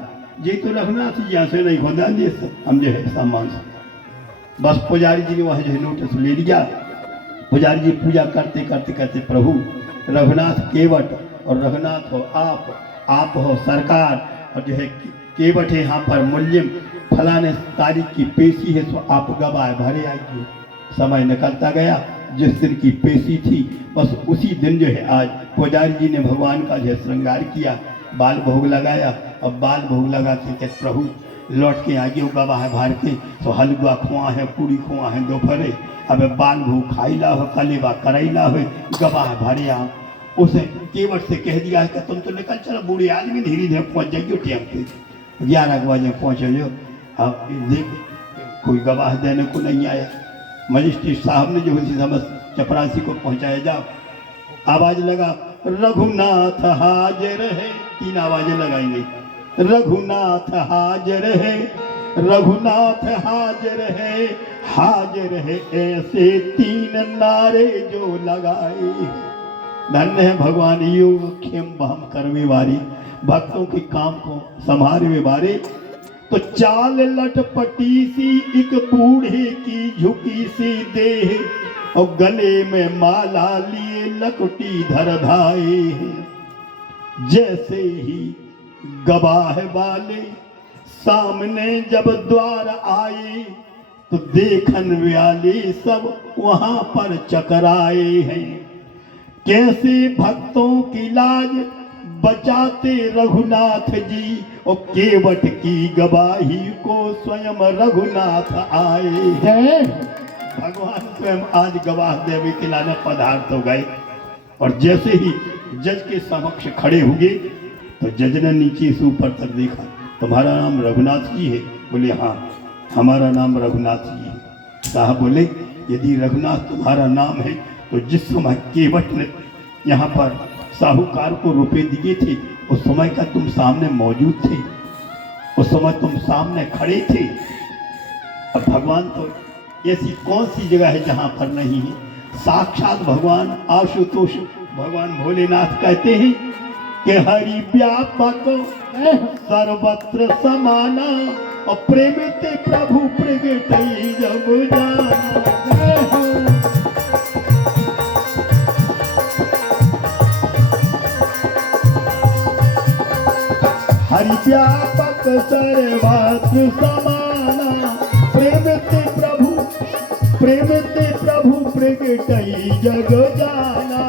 जी तो रघुनाथ जी यहाँ से नहीं खोदा जी, हम जो है सम्मान से। बस पुजारी जी ने वह जो है नोटिस ले लिया। पुजारी जी पूजा करते करते कहते, प्रभु रघुनाथ केवट और रघुनाथ हो आप हो सरकार, और जो है केवट है यहाँ पर मूल्यम, फलाने तारीख की पेशी है, तो आप गवाह भरे आइए। समय निकलता गया, जिस दिन की पेशी थी बस उसी दिन जो है आज पुजारी जी ने भगवान का जो है श्रृंगार किया, बाल भोग लगाया। और बाल भोग लगा के प्रभु लौट के आगे गवाह भार के, तो हलवा खुआ है, पूरी खुआ है दोपहरे, अब बाल भोग खाईला हो, कलेवा करैला हो, गवाह भरे आओ। उसे केवट से कह दिया है कि तुम तो निकल चलो, बूढ़े आदमी धीरे धीरे पहुँच जाइए टाइम पे, 11 बजे पहुँचो जो। अब देख कोई गवाह देने को नहीं आया। मजिस्ट्रेट साहब ने जो उसी समझ चपरासी को पहुंचाया, जाओ। आवाज लगा, रघुनाथ हाजिर है। 3 आवाजें लगाई गई, रघुनाथ हाजिर है, रघुनाथ हाजिर है, हाजिर है, ऐसे 3 नारे जो लगाए। धन्य है भगवान योग खेम बहम करवे वारी, भक्तों के काम को संभालवे वारे। तो चाल लटपटी सी एक बूढ़े की झुकी सी देह, और गले में माला लिए लकटी धर धाए। जैसे ही गवाह वाले सामने जब द्वार आए, तो देखन वाले सब वहां पर चकराए हैं। कैसे भक्तों की लाज बचाते रघुनाथ जी, और केवट की गवाही को स्वयं रघुनाथ आए हैं। भगवान स्वयं आज गवाह देवे के लाने पधार तो गए। और जैसे ही जज के समक्ष खड़े हुए, तो जज ने नीचे से ऊपर तक देखा, तुम्हारा नाम रघुनाथ जी है? बोले हाँ, हमारा नाम रघुनाथ जी है। साहब बोले, यदि रघुनाथ तुम्हारा नाम है, तो जिस समय केवट ने यहाँ पर साहूकार को रुपए दिए थे, उस समय का तुम सामने मौजूद थे, उस समय तुम सामने खड़े थे। अब भगवान तो ऐसी कौन सी जगह है जहाँ पर नहीं है? साक्षात भगवान आशुतोष भगवान भोलेनाथ कहते हैं कि हरि व्यापक सर्वत्र समाना, और प्रेमित प्रभु प्रगटई जब जाना। हरि व्यापक सर्वत्र समाना, प्रेमित प्रभु प्रगटई जग जाना।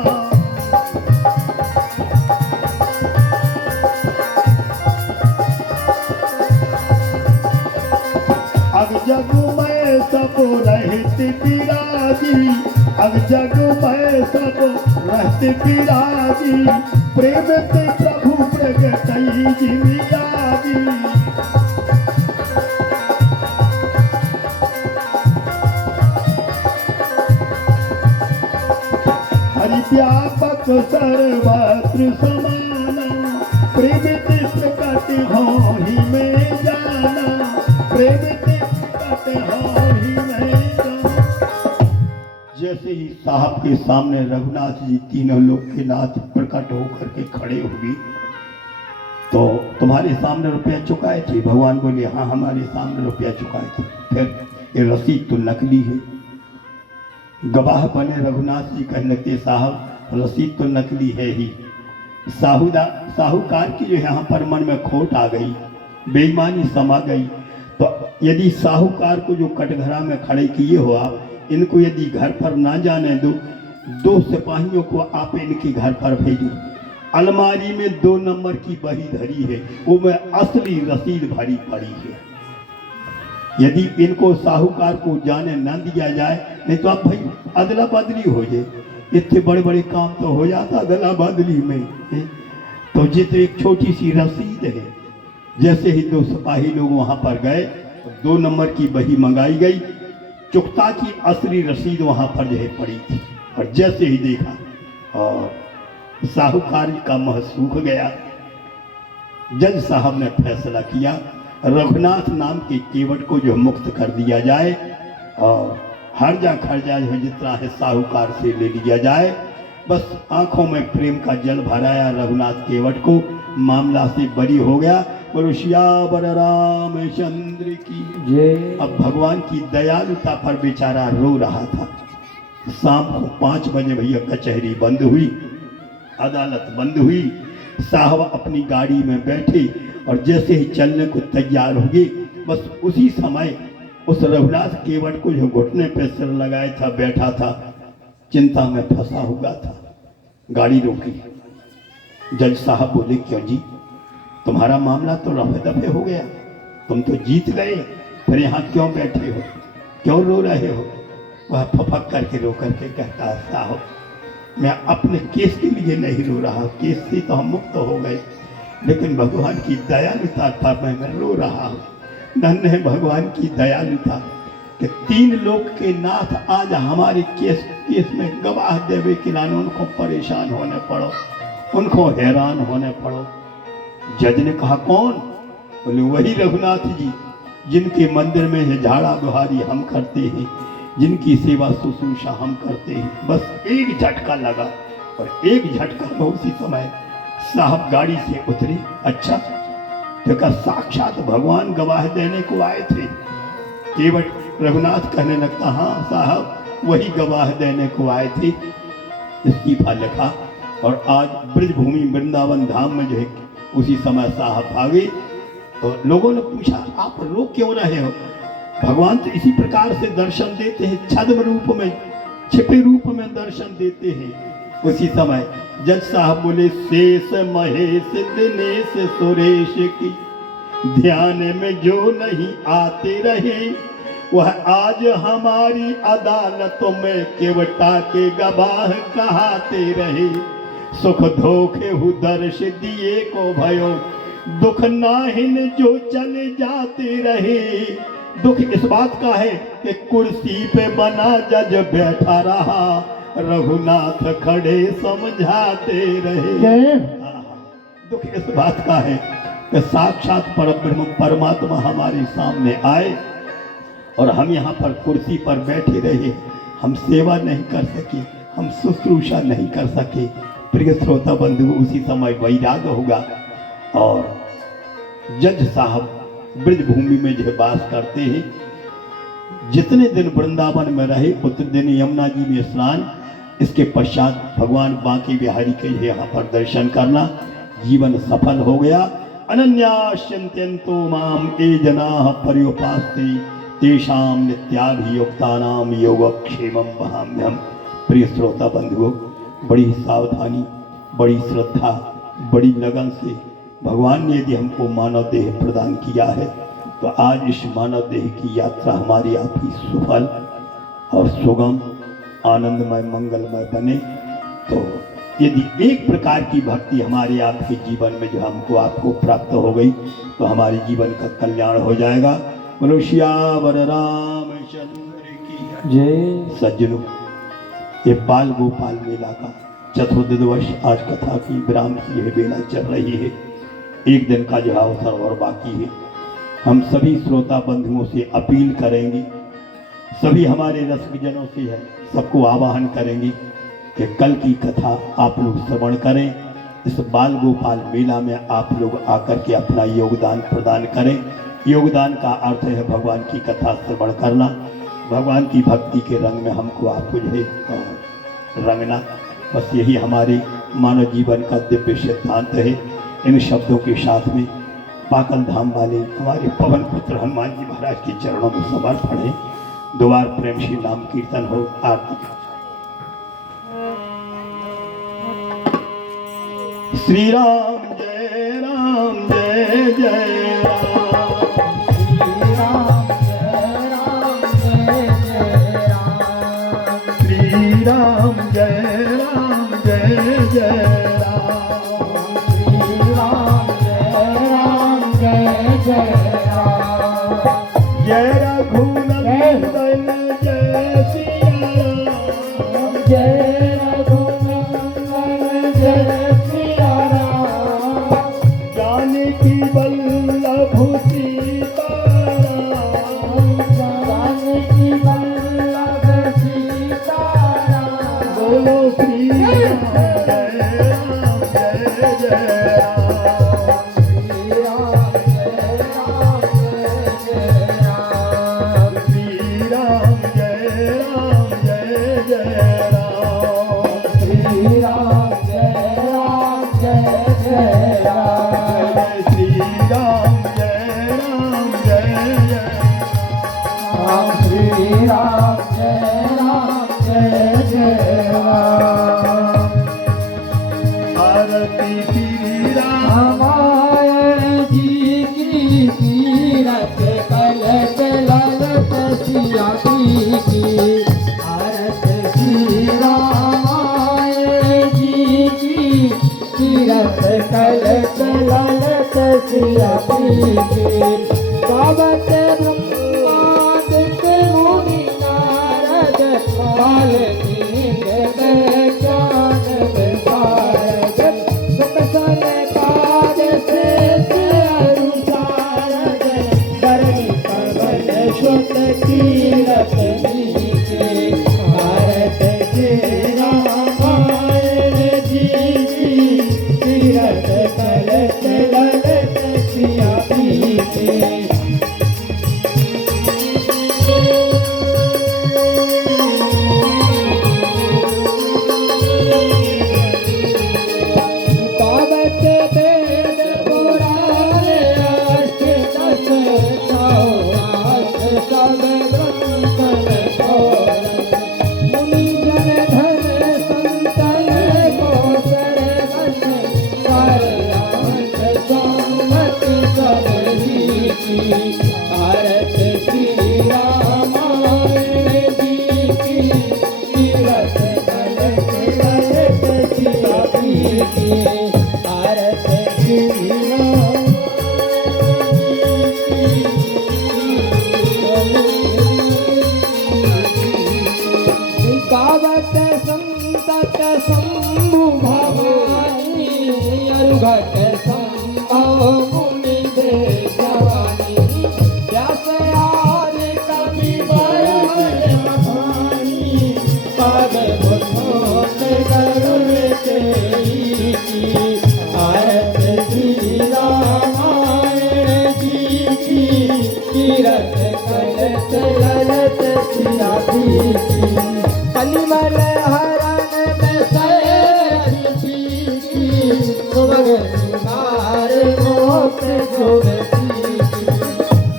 अब जग में सब रहत विराजी, अब जग में सब रहत विराजी, प्रेमित प्रभु प्रगटई जिमियाजी। हरि व्यापक सर्वत्र समाना, प्रेमित प्रकट होहि में जाना, प्रेमित प्रकट होहि में जाना। जैसे ही साहब के सामने रघुनाथ जी तीनों लोग के नाथ प्रकट होकर के खड़े हुए, तो तुम्हारे सामने रुपया चुकाए थे? भगवान बोले हाँ, हमारे सामने रुपया चुकाए थे। फिर ये रसीद तो नकली है। गवाह बने रघुनाथ जी कहने लगते, साहब रसीद तो नकली है ही। साहूकार की जो यहाँ पर मन में खोट आ गई, बेईमानी समा गई। तो यदि साहूकार को जो कटघरा में खड़े किए हो आप, इनको यदि घर पर ना जाने दो, 2 सिपाहियों को आप इनके घर पर भेजो। अलमारी में 2 नंबर की बही धरी है, वो में असली रसीद भरी पड़ी है। यदि इनको साहूकार को जाने न दिया जाए, नहीं तो आप भाई अदला बदली हो जाए। इतने बड़े बड़े काम तो हो जाता अदला बदली में। तो जित एक छोटी सी रसीद है, जैसे ही 2 सिपाही लोग वहां पर गए, 2 नंबर की बही मंगाई गई, चुकता की असली रसीद वहां पर जो है पड़ी थी। और जैसे ही देखा और साहूकार का मुंह सूख गया। जज साहब ने फैसला किया रघुनाथ नाम के केवट को जो मुक्त कर दिया जाए और हर्जा खर्जा जो जितना है साहूकार से ले लिया जाए। बस आंखों में प्रेम का जल भराया रघुनाथ केवट को, मामला से बरी हो गया। बोलो सियावर रामचंद्र की जय। अब भगवान की दयालुता पर बेचारा रो रहा था। शाम को 5 बजे भैया कचहरी बंद हुई, अदालत बंद हुई। साहब अपनी गाड़ी में बैठे और जैसे ही चलने को तैयार हो गए, बस उसी समय उस रघुनाथ केवट को जो घुटने पे सिर लगाए था बैठा था, चिंता में फंसा हुआ था। गाड़ी रोकी। जज साहब बोले क्यों जी, तुम्हारा मामला तो रफे दफे हो गया, तुम तो जीत गए, फिर यहाँ क्यों बैठे हो, क्यों रो रहे हो? वह फपक करके रो करके कहता है साहब मैं अपने केस के लिए नहीं रो रहा, केस से तो हम मुक्त हो गए, लेकिन भगवान की दयालुता पर मैं रो रहा हूँ। धन्य है भगवान की दयालुता कि 3 लोक के नाथ आज हमारे केस में गवाह देवे के लाने उनको परेशान होने पड़ो, उनको हैरान होने पड़ो। जज ने कहा कौन? बोले वही रघुनाथ जी जिनके मंदिर में है झाड़ा बुहारी हम करते हैं, जिनकी सेवा शुश्रूषा हम करते हैं। बस एक झटका लगा और एक झटका में उसी समय साहब गाड़ी से उतरे। अच्छा, देखा साक्षात भगवान गवाह देने को आए थे। केवट रघुनाथ कहने लगता हाँ साहब वही गवाह देने को आए थे। इस्तीफा लिखा और आज ब्रजभूमि वृंदावन धाम में जो है उसी समय साहब भागे। तो लोगों ने पूछा आप रो क्यों रहे हो? भगवान तो इसी प्रकार से दर्शन देते हैं, छद्म रूप में, छिपे रूप में दर्शन देते हैं। उसी समय जज साहब बोले शेष महेश दिनेश सुरेश की ध्यान में जो नहीं आते रहे, वह आज हमारी अदालतों में केवटा के गवाह कहाते रहे। सुख धोखे हु दर्श दिए को भयो, दुख नाहिन जो चले जाते रहे। दुख इस बात का है कि कुर्सी पे बना जज बैठा रहा, रघुनाथ खड़े समझाते रहे। दुख इस बात का है कि साक्षात परब्रह्म परमात्मा हमारे सामने आए और हम यहाँ पर कुर्सी पर बैठे रहे, हम सेवा नहीं कर सके, हम शुश्रूषा नहीं कर सके। प्रिय श्रोता बंधु, उसी समय वैराग होगा और जज साहब ब्रजभूमि में जो वास करते हैं। जितने दिन वृंदावन में रहे उतने दिन यमुना जी में स्नान, इसके पश्चात भगवान बांके बिहारी के यहाँ पर दर्शन करना, जीवन सफल हो गया। अनन्याश्चिंत्यन्तो माम ये जनाः पर्युपास्ते तेषां नित्याभियुक्तानां योगक्षेमं वहाम्यहम्। प्रिय श्रोता बंधुओं, बड़ी सावधानी, बड़ी श्रद्धा, बड़ी लगन से भगवान ने यदि हमको मानव देह प्रदान किया है तो आज इस मानव देह की यात्रा हमारी आपकी सफल और सुगम, आनंदमय, मंगलमय बने। तो यदि एक प्रकार की भक्ति हमारे आपके जीवन में जो हमको आपको प्राप्त हो गई तो हमारे जीवन का कल्याण हो जाएगा। बोलो सियावर रामचंद्र की जय। सज्जनों, ये बाल गोपाल मेला का चतुर्दश आज कथा की विराम की है बेला चल रही है। एक दिन का जो अवसर और बाकी है। हम सभी श्रोता बंधुओं से अपील करेंगे, सभी हमारे रसिकजनों से है, सबको आवाहन करेंगे कि कल की कथा आप लोग श्रवण करें। इस बाल गोपाल मेला में आप लोग आकर के अपना योगदान प्रदान करें। योगदान का अर्थ है भगवान की कथा श्रवण करना, भगवान की भक्ति के रंग में हमको आपको जो है रंगना। बस यही हमारे मानव जीवन का दिव्य सिद्धांत है। इन शब्दों के साथ में पाकल धाम वाले हमारे पवन पुत्र हनुमान जी महाराज के चरणों में समर्पण है। द्वार प्रेम श्री नाम कीर्तन हो। आरती। श्री राम जय राम जय जय राम, श्री राम जय राम जय जय राम, श्री राम जय राम जय जय राम, श्री राम जय राम जय जय रघुनंदन जय सिया राम। जानकी वल्लभ सीताराम। जानकी वल्लभ सीताराम। बोलो श्री राम जय राम जय जय राम। श्री राम जय राम जय जय राम। श्री राम जय राम जय जय राम। श्री राम जय राम जय जय राम। श्री राम जय राम जय जय राम। श्री राम जय राम जय जय राम। आरती श्री राम हमारे जी की तीरथ कलश ललत सिया की। आरत श्री रामाय जी की तीरथ कलश ललत सिया की। गावत ब्रह्मादित्य मुनि नारद वाल्मीकि ज्ञान विशारद। सुख सनकाद शेष अनुसारद। धरणी पवन सुत तीरथ नीके। भारत के रामायण जी की तीरथ कलश ललत सिया की। गावत वेद पुराण अष्टदश सौराष्ट सब ग्रंथन गौरव। मुनिजन धन संतन को शरणन। करलांत सम्मति सब रीति। भारत श्री रामायण जी की तीरथ कलश ललत सिया की। भारत श्री राम गावत संतत शंभु भवानी। अरुघट संभव मुनि दे जवानी। व्यास आदि कवि वरन बखानी। पद मुझोत करुण तेरी की। भारत श्री रामायण जी की तीरथ कलश ललत सिया की। कलिमल हरण में सैरती की। सुभग निवार मोक्ष जोगती की।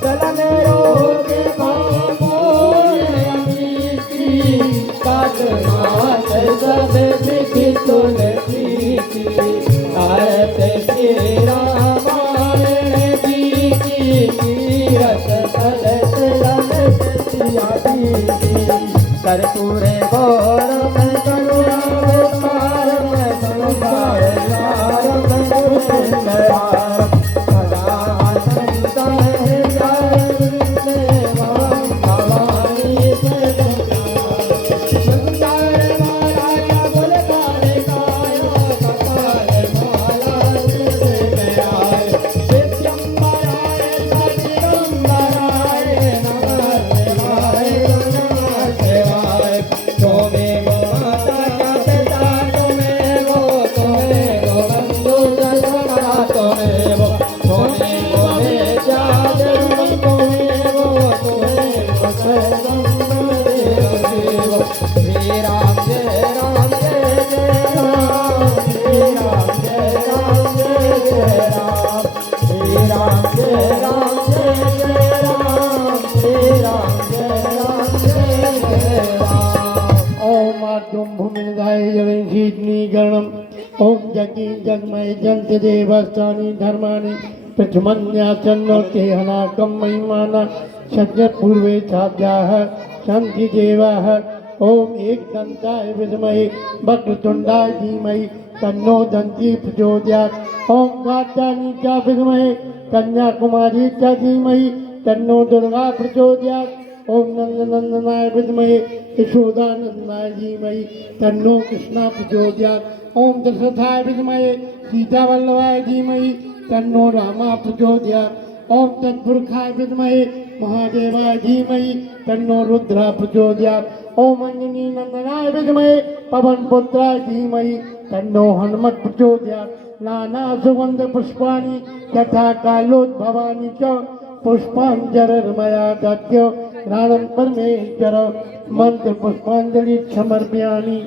चलन रोग मोर अमीती। काट मात सब विधि तुलसी की। भारत श्री रामायण जी की तीरथ कलश ललत सिया की। कर्पूरे गौरव करुणा विस्तारम संसार सारम सुंदराम। सदा संतन हृदय देवं भवानी सदाम। सुंदर माला गुलकार काया कपाल माला सिद्धिराय। विद्यम्बराय सचिदम्बराय नमः शिवाय नमः शिवाय। त्वमेव माता का पिता त्वमेव बन्धु सखा त्वमेव। त्वमेव वेद्या देवं त्वमेव सर्वं देव। श्री राम जय राम जय जय राम। श्री राम जय राम जय जय राम। श्री राम जय राम जय जय राम। श्री राम जय राम जय जय राम। ओम आद्यम भूमिदाय जलशीतनी गणम। ओम जगी जगमय जंत देवस्थानी धर्मानि। प्रथमन्याचन्नो तेहनाकं महिमाना। सज्जत पूर्वे छाद्याः शांति देवाः। ओम एकदंताय विद्महे वक्रतुंडाय धीमहि तन्नो दन्ती प्रचोदयात्। ओम कात्यायनी च विद्महे कन्याकुमारी च धीमहि तन्नो दुर्गा प्रचोदयात्। ओम नंदनंदनाय विद्महे यशोदानंदनाय धीमहि तन्नो कृष्णा प्रचोदयात्। ओम दशरथाय विद्महे सीतावल्लभाय धीमहि तन्नो रामा प्रचोदयात्। ओम तत्पुरुषाय विद्महे महादेवाय धीमहि तन्नो रुद्रा प्रचोदयात्। ओम अंजनी नंदनाय विद्महे पवनपुत्राय धीमहि तन्नो हनुमत् प्रचोदयात्। नाना सुगंध पुष्पाणि तथा कालोद्भवानि च पुष्पाञ्जलिर्मया दत्य प्राणं परमेश्वर मंत्र पुष्पांजलि समर्पयामि।